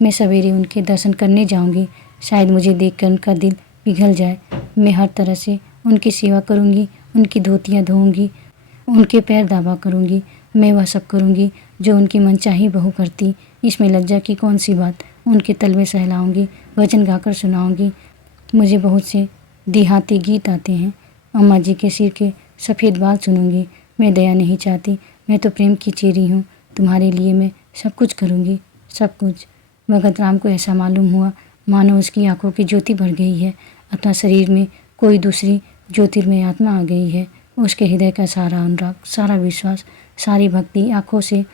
मैं सवेरे उनके दर्शन करने जाऊंगी। शायद मुझे देखकर उनका दिल पिघल जाए। मैं हर तरह से उनकी सेवा करूंगी, उनकी धोतियाँ धोऊंगी, उनके पैर दाबा करूंगी। मैं वह सब करूंगी जो उनकी मनचाही बहू करती। इसमें लज्जा की कौन सी बात। उनके तलवे सहलाऊंगी, वचन गाकर सुनाऊंगी। मुझे बहुत से देहाती गीत आते हैं। अम्मा जी के सिर के सफ़ेद बाल सुनूंगी। मैं दया नहीं चाहती, मैं तो प्रेम की चेरी हूँ। तुम्हारे लिए मैं सब कुछ करूँगी, सब कुछ। भगत राम को ऐसा मालूम हुआ मानो उसकी आंखों की ज्योति बढ़ गई है, अपना शरीर में कोई दूसरी ज्योतिर्मय आत्मा आ गई है। उसके हृदय का सारा अनुराग, सारा विश्वास, सारी भक्ति आंखों से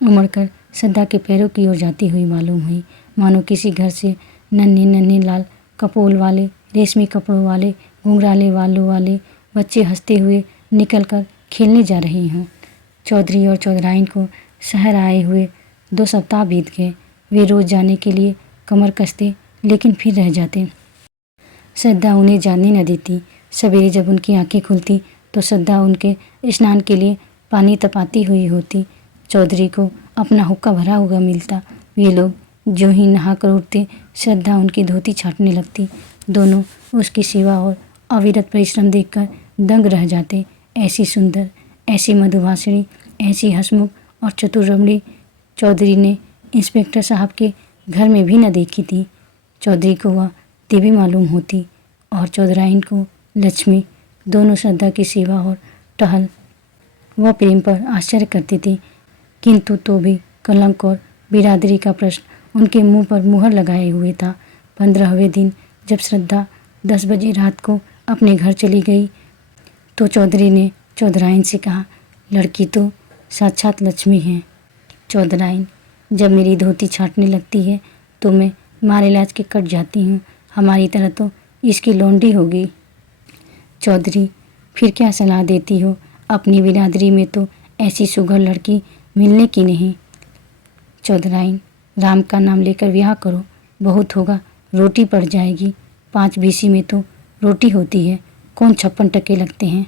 उमड़कर श्रद्धा के पैरों की ओर जाती हुई मालूम हुई। मानो किसी घर से नन्हे नन्हे लाल कपोल वाले, रेशमी कपड़ों वाले, घुंघराले बालों वाले बच्चे हंसते हुए निकलकर खेलने जा रहे हों। चौधरी और चौधराइन को शहर आए हुए 2 सप्ताह बीत गए। वे रोज़ जाने के लिए कमर कसते, लेकिन फिर रह जाते। श्रद्धा उन्हें जाने न देती। सवेरे जब उनकी आंखें खुलती तो श्रद्धा उनके स्नान के लिए पानी तपाती हुई होती। चौधरी को अपना हुक्का भरा हुआ मिलता। वे लोग जो ही नहा कर उठते, श्रद्धा उनकी धोती छाटने लगती। दोनों उसकी सेवा और अविरत परिश्रम देखकर दंग रह जाते। ऐसी सुंदर, ऐसी मधुभाषिणी, ऐसी हंसमुख और चतुर रमणी चौधरी ने इंस्पेक्टर साहब के घर में भी न देखी थी। चौधरी को वह देवी मालूम होती और चौधराइन को लक्ष्मी। दोनों श्रद्धा की सेवा और टहल व प्रेम पर आश्चर्य करते थे, किंतु तो भी कलंक और बिरादरी का प्रश्न उनके मुंह पर मुहर लगाए हुए था। 15वें दिन जब श्रद्धा 10 बजे रात को अपने घर चली गई तो चौधरी ने चौधराइन से कहा, लड़की तो साक्षात लक्ष्मी है। चौधराइन, जब मेरी धोती छाटने लगती है तो मैं मारे लाज के कट जाती हूँ। हमारी तरह तो इसकी लौंडी होगी। चौधरी, फिर क्या सलाह देती हो? अपनी बिरादरी में तो ऐसी सुघड़ लड़की मिलने की नहीं। चौधराइन, राम का नाम लेकर ब्याह करो, बहुत होगा, रोटी पड़ जाएगी। 5 बीसी में तो रोटी होती है, कौन 56 टके लगते हैं।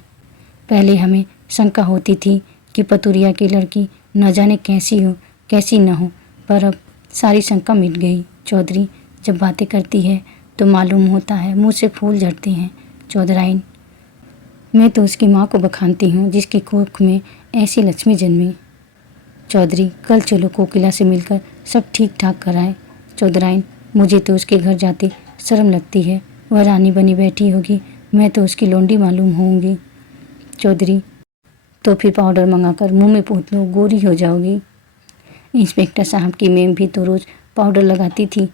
पहले हमें शंका होती थी कि पतुरिया की लड़की न जाने कैसी हो कैसी न हो, पर अब सारी शंका मिट गई। चौधरी जब बातें करती है तो मालूम होता है मुँह से फूल झड़ते हैं। चौधराइन, मैं तो उसकी माँ को बखानती हूँ जिसकी कोख में ऐसी लक्ष्मी जन्मी। चौधरी, कल चलो कोकिला से मिलकर सब ठीक ठाक कराएं। चौधराइन, मुझे तो उसके घर जाते शर्म लगती है। वह रानी बनी बैठी होगी, मैं तो उसकी लौंडी मालूम होंगी। चौधरी, तो फिर पाउडर मंगाकर मुंह में पोंछ लो, गोरी हो जाओगी। इंस्पेक्टर साहब की मेम भी तो रोज़ पाउडर लगाती थी।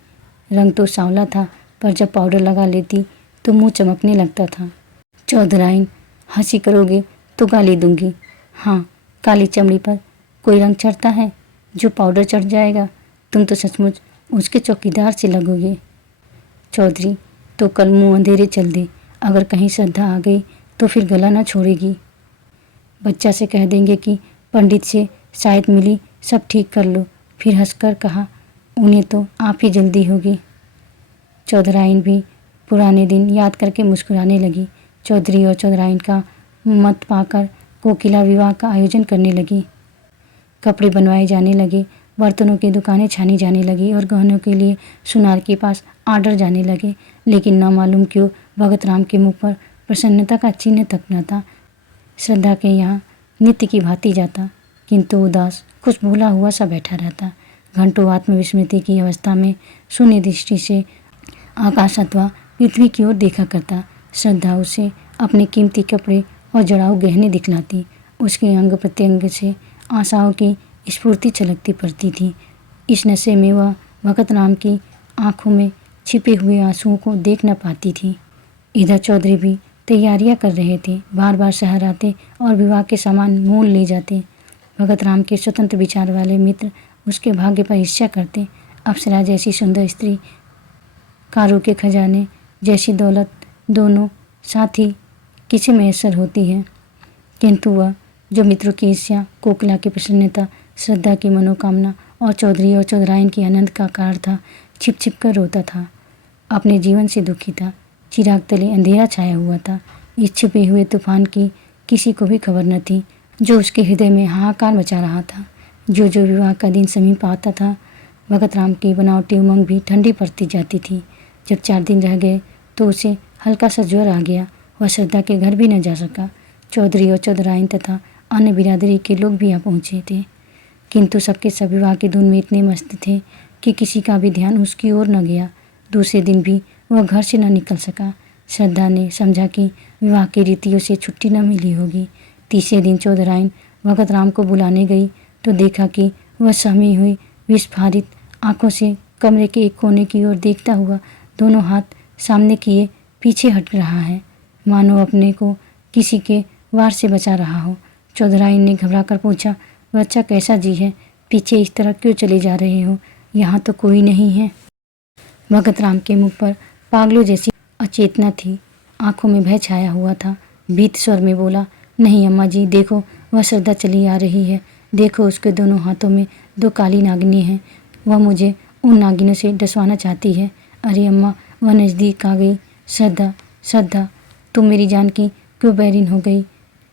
रंग तो सांवला था, पर जब पाउडर लगा लेती तो मुंह चमकने लगता था। चौधराइन, हंसी करोगे तो गाली दूंगी। हाँ, काली चमड़ी पर कोई रंग चढ़ता है जो पाउडर चढ़ जाएगा? तुम तो सचमुच उसके चौकीदार से लगोगे। चौधरी, तो कल मुंह अंधेरे चल दे, अगर कहीं श्रद्धा आ गई तो फिर गला ना छोड़ेगी। बच्चा से कह देंगे कि पंडित से शायद मिली, सब ठीक कर लो। फिर हंसकर कहा, उन्हें तो आप ही जल्दी होगी। चौधराइन भी पुराने दिन याद करके मुस्कुराने लगी। चौधरी और चौधराइन का मत पाकर कोकिला विवाह का आयोजन करने लगी। कपड़े बनवाए जाने लगे, बर्तनों की दुकानें छानी जाने लगी और गहनों के लिए सुनार के पास आर्डर जाने लगे। लेकिन न मालूम क्यों भगत राम के मुँह पर प्रसन्नता का चिन्ह तक न था। श्रद्धा के यहाँ नित्य की भांति जाता, किंतु उदास कुछ भूला हुआ सा बैठा रहता। घंटों आत्मविस्मृति की अवस्था में शून्य दृष्टि से आकाश अथवा पृथ्वी की ओर देखा करता। श्रद्धा उसे अपने कीमती कपड़े और जड़ाऊ गहने दिखलाती। उसके अंग प्रत्यंग से आशाओं की स्फूर्ति छलकती पड़ती थी। इस नशे में वह भगत राम की आंखों में छिपे हुए आंसुओं को देख न पाती थी। इधर चौधरी भी तैयारियां कर रहे थे। बार बार शहर आते और विवाह के सामान मोल ले जाते। भगत राम के स्वतंत्र विचार वाले मित्र उसके भाग्य पर ईर्ष्या करते। अप्सरा जैसी सुंदर स्त्री, कारों के खजाने जैसी दौलत दोनों साथ ही किसे मैसर होती है, किंतु वह जो मित्रों की ईर्ष्या, कोकिला की प्रसन्नता, श्रद्धा की मनोकामना और चौधरी और चौधराइन की आनंद का कारण था, छिप छिप कर रोता था। अपने जीवन से दुखी था। चिराग तले अंधेरा छाया हुआ था। इस छिपे हुए तूफान की किसी को भी खबर न थी जो उसके हृदय में हाहाकार मचा रहा था। जो जो विवाह का दिन समीप आता था, भगत राम की बनावटी उमंग भी ठंडी पड़ती जाती थी। जब 4 दिन रह गए तो उसे हल्का सा ज्वर आ गया। वह श्रद्धा के घर भी न जा सका। चौधरी और चौधराइन तथा अन्य बिरादरी के लोग भी आ पहुँचे थे, किंतु सबके सब विवाह की धुन में इतने मस्त थे कि किसी का भी ध्यान उसकी ओर न गया। दूसरे दिन भी वह घर से न निकल सका। श्रद्धा ने समझा कि विवाह की रीतियों से छुट्टी न मिली होगी। तीसरे दिन चौधराइन भगत राम को बुलाने गई तो देखा कि वह सहमी हुई विस्फारित आंखों से कमरे के एक कोने की ओर देखता हुआ दोनों हाथ सामने किए पीछे हट रहा है, मानो अपने को किसी के वार से बचा रहा हो। चौधराइन ने घबराकर पूछा, बच्चा कैसा जी है? पीछे इस तरह क्यों चले जा रहे हो? यहाँ तो कोई नहीं है। भगत राम के मुख पर पागलों जैसी अचेतना थी, आंखों में भय छाया हुआ था। भीत स्वर में बोला, नहीं अम्मा जी, देखो वह श्रद्धा चली आ रही है। देखो उसके दोनों हाथों में 2 काली नागिनें हैं। वह मुझे उन नागिनों से डसवाना चाहती है। अरे अम्मा, वह नज़दीक आ गई। श्रद्धा, श्रद्धा, तुम मेरी जान की क्यों बैरिन हो गई?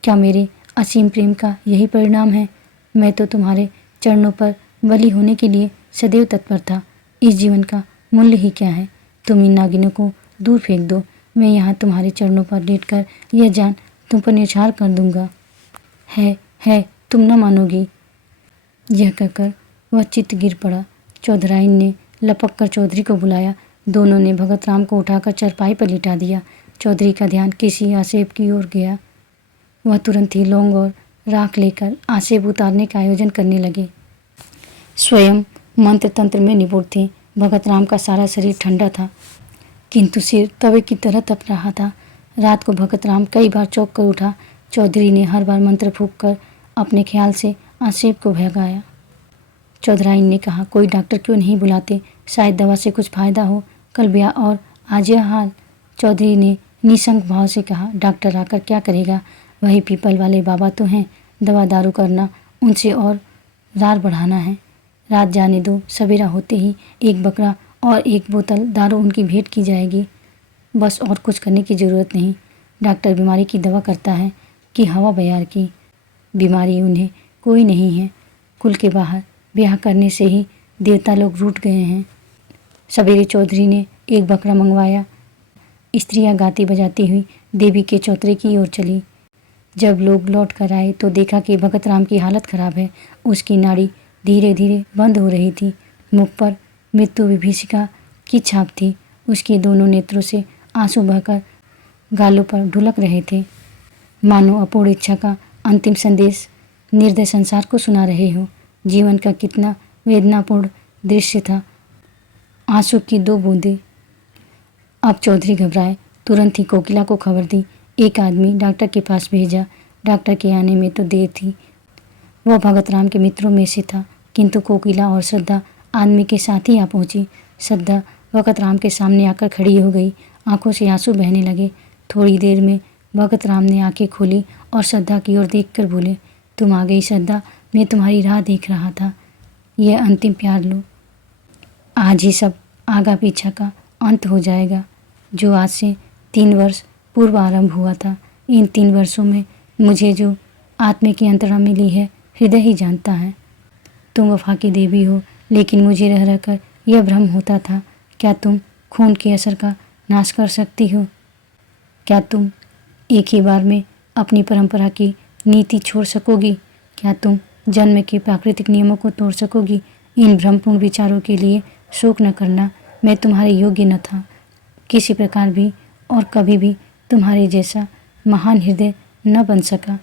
क्या मेरे असीम प्रेम का यही परिणाम है? मैं तो तुम्हारे चरणों पर बलि होने के लिए सदैव तत्पर था। इस जीवन का मूल्य ही क्या है? तुम इन नागिनों को दूर फेंक दो। मैं यहाँ तुम्हारे चरणों पर लेटकर यह जान तुम पर न्यौछावर कर दूंगा। है, तुम न मानोगी। यह कहकर वह चित्त गिर पड़ा। चौधराइन ने लपक कर चौधरी को बुलाया। दोनों ने भगत राम को उठाकर चरपाई पर लिटा दिया। चौधरी का ध्यान किसी आसेब की ओर गया। वह तुरंत ही लौंग और राख लेकर आसेब उतारने का आयोजन करने लगे। स्वयं मंत्र तंत्र में निपुण थे। भगत राम का सारा शरीर ठंडा था, किंतु सिर तवे की तरह तप रहा था। रात को भगत राम कई बार चौंक कर उठा। चौधरी ने हर बार मंत्र फूंक कर अपने ख्याल से आसेब को भगाया। चौधराइन ने कहा, कोई डॉक्टर क्यों नहीं बुलाते? शायद दवा से कुछ फायदा हो। कल ब्याह और आज यह हाल। चौधरी ने निशंक भाव से कहा, डॉक्टर आकर क्या करेगा? वही पीपल वाले बाबा तो हैं। दवा दारू करना, उनसे और रार बढ़ाना है। रात जाने दो, सवेरा होते ही 1 बकरा और 1 बोतल दारू उनकी भेंट की जाएगी। बस और कुछ करने की ज़रूरत नहीं। डॉक्टर बीमारी की दवा करता है कि हवा बयार की? बीमारी उन्हें कोई नहीं है। कुल के बाहर ब्याह करने से ही देवता लोग रूठ गए हैं। सवेरे चौधरी ने एक बकरा मंगवाया। स्त्रियां गाती बजाती हुई देवी के चौतरे की ओर चली। जब लोग लौट कर आए तो देखा कि भगत राम की हालत खराब है। उसकी नाड़ी धीरे धीरे बंद हो रही थी। मुख पर मृत्यु विभीषिका की छाप थी। उसके दोनों नेत्रों से आंसू बहकर गालों पर ढुलक रहे थे, मानो अपूर्ण इच्छा का अंतिम संदेश निर्दय संसार को सुना रहे हो। जीवन का कितना वेदनापूर्ण दृश्य था। आंसू की 2 बूंदें। अब चौधरी घबराए। तुरंत ही कोकिला को खबर दी। एक आदमी डॉक्टर के पास भेजा। डॉक्टर के आने में तो देर थी। वह भगत राम के मित्रों में से था, किंतु कोकिला और श्रद्धा आदमी के साथ ही आ पहुंची। श्रद्धा भगत राम के सामने आकर खड़ी हो गई। आंखों से आंसू बहने लगे। थोड़ी देर में भगत राम ने आंखें खोली और श्रद्धा की ओर देखकर बोले, तुम आ गई श्रद्धा, मैं तुम्हारी राह देख रहा था। यह अंतिम प्यार लो। आज ही सब आगा पीछा का अंत हो जाएगा, जो आज से 3 वर्ष पूर्व आरंभ हुआ था। इन 3 वर्षों में मुझे जो आत्मा की अंतरा मिली है, हृदय ही जानता है। तुम वफा की देवी हो, लेकिन मुझे रह रहकर यह भ्रम होता था, क्या तुम खून के असर का नाश कर सकती हो? क्या तुम एक ही बार में अपनी परंपरा की नीति छोड़ सकोगी? क्या तुम जन्म के प्राकृतिक नियमों को तोड़ सकोगी? इन भ्रमपूर्ण विचारों के लिए शोक न करना। मैं तुम्हारे योग्य न था किसी प्रकार भी, और कभी भी तुम्हारे जैसा महान हृदय न बन सका।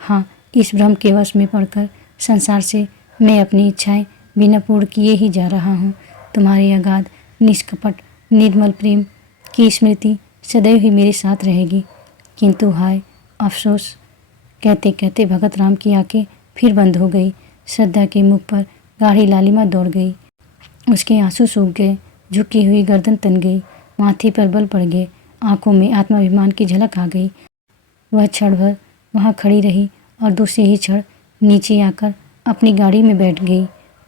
हाँ, इस भ्रम के वश में पड़कर संसार से मैं अपनी इच्छाएं बिना पूर्ण किए ही जा रहा हूँ। तुम्हारे अगाध निष्कपट निर्मल प्रेम की स्मृति सदैव ही मेरे साथ रहेगी। किंतु हाय अफसोस। कहते कहते भगत राम की आंखें फिर बंद हो गई। श्रद्धा के मुख पर गाढ़ी लालिमा दौड़ गई। उसके आंसू सूख गए। झुकी हुई गर्दन तन गई। माथे पर बल पड़ गए। आंखों में आत्माभिमान की झलक आ गई। वह क्षण भर वहाँ खड़ी रही और दूसरे ही क्षण नीचे आकर अपनी गाड़ी में बैठ गई।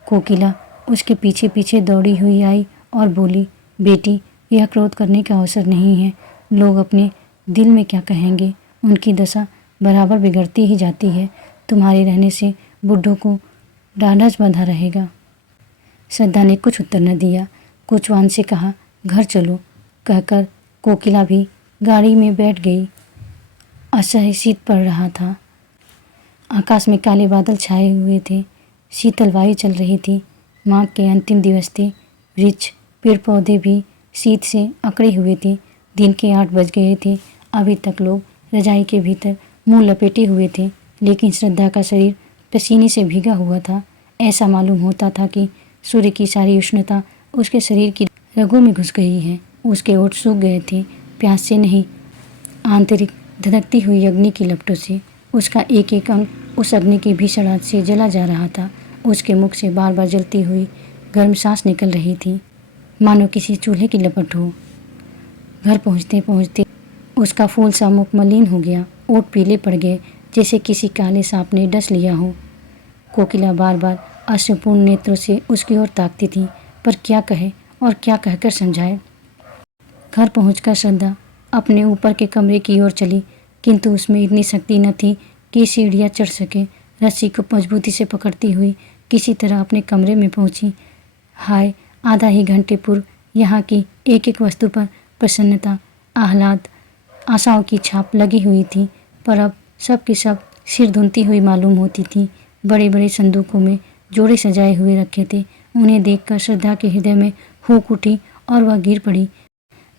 कोकिला उसके पीछे पीछे दौड़ी हुई आई और बोली, बेटी, यह क्रोध करने का अवसर नहीं है। लोग अपने दिल में क्या कहेंगे, उनकी दशा बराबर बिगड़ती ही जाती है। तुम्हारे रहने से बुढ़ों को ढांढस बंधा रहेगा। श्रद्धा ने कुछ उत्तर न दिया। कोचवान से कहा, घर चलो, कहकर कोकिला भी गाड़ी में बैठ गई। असह्य शीत पड़ रहा था। आकाश में काले बादल छाए हुए थे। शीतल वायु चल रही थी। माघ के अंतिम दिवस थे। वृक्ष पेड़ पौधे भी शीत से अकड़े हुए थे। दिन के 8 बज गए थे। अभी तक लोग रजाई के भीतर मुंह लपेटे हुए थे, लेकिन श्रद्धा का शरीर पसीने से भीगा हुआ था। ऐसा मालूम होता था कि सूर्य की सारी उष्णता उसके शरीर की रगों में घुस गई है। उसके ओठ सूख गए थे, प्यास से नहीं, आंतरिक धधकती हुई अग्नि की लपटों से। उसका एक एक अंग उस अग्नि की भीषण आग से जला जा रहा था। उसके मुख से बार बार जलती हुई गर्म सांस निकल रही थी, मानो किसी चूल्हे की लपट हो। घर पहुँचते पहुँचते उसका फूल सा मुख मलिन हो गया। ओठ पीले पड़ गए, जैसे किसी काले सांप ने डस लिया हो। कोकिला बार बार अश्रुपूर्ण नेत्रों से उसकी ओर ताकती थी, पर क्या कहे और क्या कहकर समझाए। घर पहुंचकर श्रद्धा अपने ऊपर के कमरे की ओर चली, किंतु उसमें इतनी शक्ति न थी कि सीढ़ियाँ चढ़ सके। रस्सी को मजबूती से पकड़ती हुई किसी तरह अपने कमरे में पहुंची। हाय, आधा ही घंटे पूर्व यहाँ की एक एक वस्तु पर प्रसन्नता, आह्लाद, आशाओं की छाप लगी हुई थी, पर अब सब की सब सिर धुनती हुई मालूम होती थी। बड़े बड़े संदूकों में जोड़े सजाए हुए रखे थे। उन्हें देखकर श्रद्धा के हृदय में हुक उठी और वह गिर पड़ी,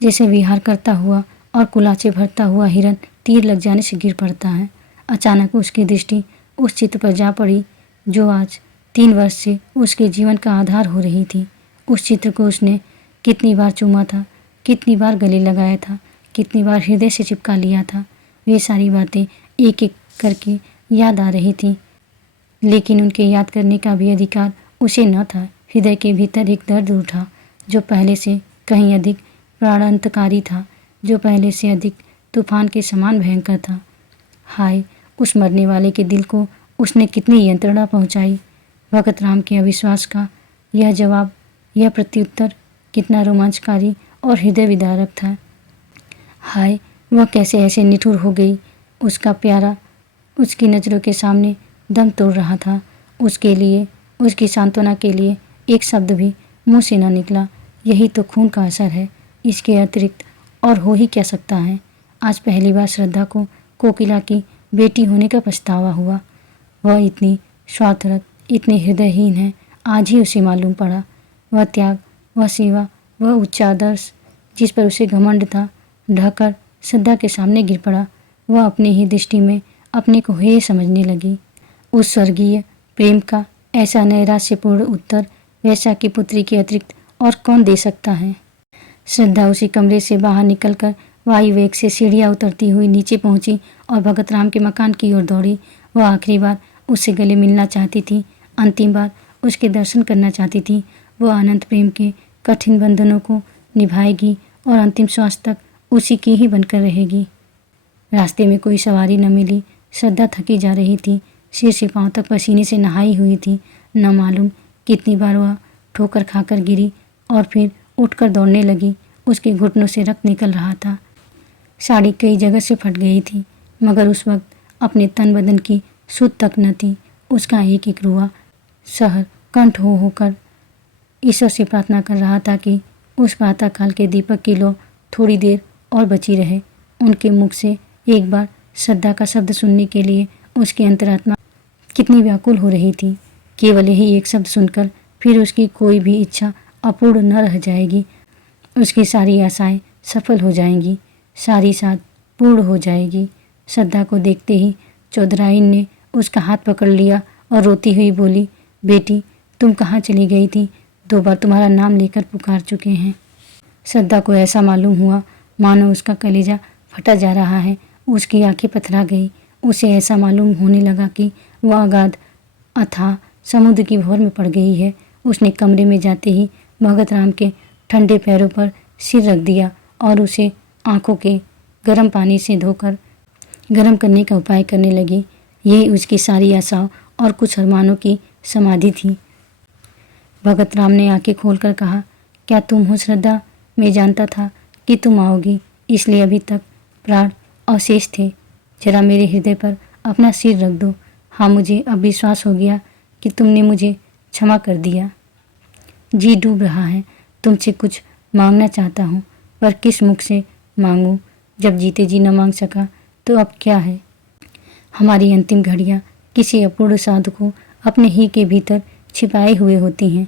जैसे विहार करता हुआ और कुलाचे भरता हुआ हिरन तीर लग जाने से गिर पड़ता है। अचानक उसकी दृष्टि उस चित्र पर जा पड़ी जो आज 3 वर्ष से उसके जीवन का आधार हो रही थी। उस चित्र को उसने कितनी बार चूमा था, कितनी बार गले लगाया था, कितनी बार हृदय से चिपका लिया था। वे सारी बातें एक एक करके याद आ रही थी, लेकिन उनके याद करने का भी अधिकार उसे न था। हृदय के भीतर एक दर्द उठा जो पहले से कहीं अधिक प्राणांतकारी था, जो पहले से अधिक तूफान के समान भयंकर था। हाय, उस मरने वाले के दिल को उसने कितनी यंत्रणा पहुंचाई। भगत राम के अविश्वास का यह जवाब, यह प्रत्युत्तर कितना रोमांचकारी और हृदय विदारक था। हाय, वह कैसे ऐसे निठुर हो गई। उसका प्यारा उसकी नज़रों के सामने दम तोड़ रहा था। उसके लिए, उसकी सांत्वना के लिए एक शब्द भी मुंह से न निकला। यही तो खून का असर है। इसके अतिरिक्त और हो ही क्या सकता है। आज पहली बार श्रद्धा को कोकिला की बेटी होने का पछतावा हुआ। वह इतनी स्वार्थरत, इतनी हृदयहीन है, आज ही उसे मालूम पड़ा। वह त्याग, वह सेवा, वह उच्च आदर्श जिस पर उसे घमंड था, ढहकर श्रद्धा के सामने गिर पड़ा। वह अपनी ही दृष्टि में अपने को हे समझने लगी। उस स्वर्गीय प्रेम का ऐसा नैराश्यपूर्ण उत्तर वैश्या की पुत्री के अतिरिक्त और कौन दे सकता है। श्रद्धा उसी कमरे से बाहर निकलकर वायु वेग से सीढ़ियाँ उतरती हुई नीचे पहुंची और भगत राम के मकान की ओर दौड़ी। वह आखिरी बार उससे गले मिलना चाहती थी, अंतिम बार उसके दर्शन करना चाहती थी। वह अनंत प्रेम के कठिन बंधनों को निभाएगी और अंतिम श्वास तक उसी की ही बनकर रहेगी। रास्ते में कोई सवारी न मिली। श्रद्धा थकी जा रही थी, सिर से पांव तक पसीने से नहाई हुई थी। न मालूम कितनी बार वह ठोकर खाकर गिरी और फिर उठकर दौड़ने लगी। उसके घुटनों से रक्त निकल रहा था। साड़ी कई जगह से फट गई थी, मगर उस वक्त अपने तन बदन की सुध तक न थी। उसका एक एक रुआ सहर कंठ हो होकर ईश्वर से प्रार्थना कर रहा था कि उस प्रातःकाल के दीपक की लौ थोड़ी देर और बची रहे। उनके मुख से एक बार श्रद्धा का शब्द सुनने के लिए उसकी अंतरात्मा कितनी व्याकुल हो रही थी। केवल यही एक शब्द सुनकर फिर उसकी कोई भी इच्छा अपूर्ण न रह जाएगी। उसकी सारी आशाएं सफल हो जाएंगी, सारी साध पूर्ण हो जाएगी। श्रद्धा को देखते ही चौधराइन ने उसका हाथ पकड़ लिया और रोती हुई बोली, बेटी तुम कहाँ चली गई थी? 2 बार तुम्हारा नाम लेकर पुकार चुके हैं। श्रद्धा को ऐसा मालूम हुआ मानो उसका कलेजा फटा जा रहा है। उसकी आंखें पथरा गई। उसे ऐसा मालूम होने लगा कि वह अगाध अथाह समुद्र की भौर में पड़ गई है। उसने कमरे में जाते ही भगत राम के ठंडे पैरों पर सिर रख दिया और उसे आंखों के गर्म पानी से धोकर गर्म करने का उपाय करने लगी। यही उसकी सारी आशाओं और कुछ अरमानों की समाधि थी। भगत राम ने आंखें खोलकर कहा, क्या तुम हो श्रद्धा? मैं जानता था कि तुम आओगी, इसलिए अभी तक प्राण अवशेष थे। जरा मेरे हृदय पर अपना सिर रख दो। हाँ, मुझे अब विश्वास हो गया कि तुमने मुझे क्षमा कर दिया। जी डूब रहा है। तुमसे कुछ मांगना चाहता हूँ, पर किस मुख से मांगूं? जब जीते जी न मांग सका तो अब क्या है। हमारी अंतिम घड़ियाँ किसी अपूर्ण साधु को अपने ही के भीतर छिपाए हुए होती हैं।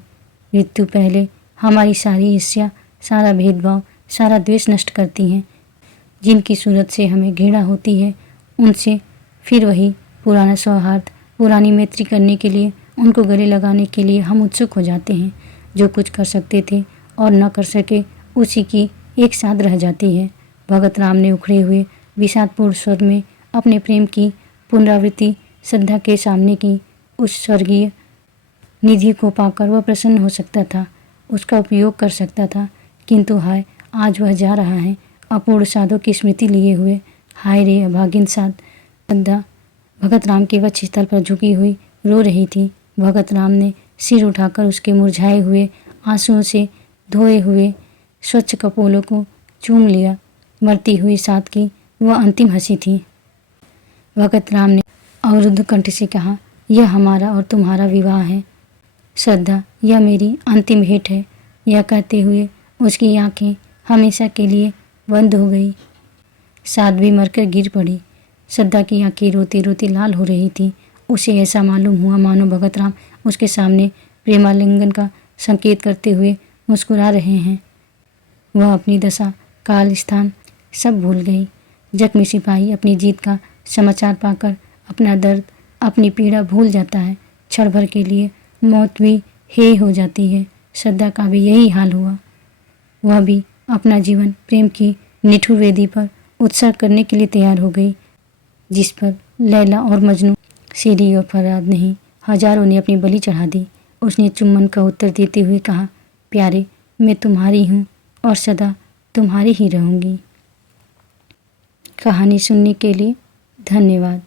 मृत्यु पहले हमारी सारी ईर्ष्या, सारा भेदभाव, सारा द्वेष नष्ट करती हैं। जिनकी सूरत से हमें घृणा होती है, उनसे फिर वही पुराना सौहार्द, पुरानी मैत्री करने के लिए, उनको गले लगाने के लिए हम उत्सुक हो जाते हैं। जो कुछ कर सकते थे और न कर सके, उसी की एक साथ रह जाती है। भगत राम ने उखड़े हुए विषादपूर्ण स्वर में अपने प्रेम की पुनरावृत्ति श्रद्धा के सामने की। उस स्वर्गीय निधि को पाकर वह प्रसन्न हो सकता था, उसका उपयोग कर सकता था, किंतु हाय, आज वह जा रहा है अपूर्ण साधों की स्मृति लिए हुए। हाय रे अभागिन साध। श्रद्धा भगत राम के वक्षस्थल पर झुकी हुई रो रही थी। भगत राम ने सिर उठाकर उसके मुरझाए हुए आंसुओं से धोए हुए स्वच्छ कपोलों को चूम लिया। मरती हुई साध की वह अंतिम हंसी थी। भगत राम ने अवरुद्ध कंठ से कहा, यह हमारा और तुम्हारा विवाह है श्रद्धा, यह मेरी अंतिम भेंट है। यह कहते हुए उसकी आंखें हमेशा के लिए बंद हो गई। साध भी मरकर गिर पड़ी। श्रद्धा की आंखें रोते रोते लाल हो रही थी। उसे ऐसा मालूम हुआ मानो भगत राम उसके सामने प्रेमालिंगन का संकेत करते हुए मुस्कुरा रहे हैं। वह अपनी दशा, काल, स्थान सब भूल गई। जख्मी सिपाही अपनी जीत का समाचार पाकर अपना दर्द, अपनी पीड़ा भूल जाता है। क्षण भर के लिए मौत भी हेय हो जाती है। श्रद्धा का भी यही हाल हुआ। वह भी अपना जीवन प्रेम की निठुर वेदी पर उत्सर्ग करने के लिए तैयार हो गई, जिस पर लैला और मजनू, सीरी और फराद नहीं, हजारों ने अपनी बलि चढ़ा दी। उसने चुम्बन का उत्तर देते हुए कहा, प्यारे, मैं तुम्हारी हूँ और सदा तुम्हारी ही रहूँगी। कहानी सुनने के लिए धन्यवाद।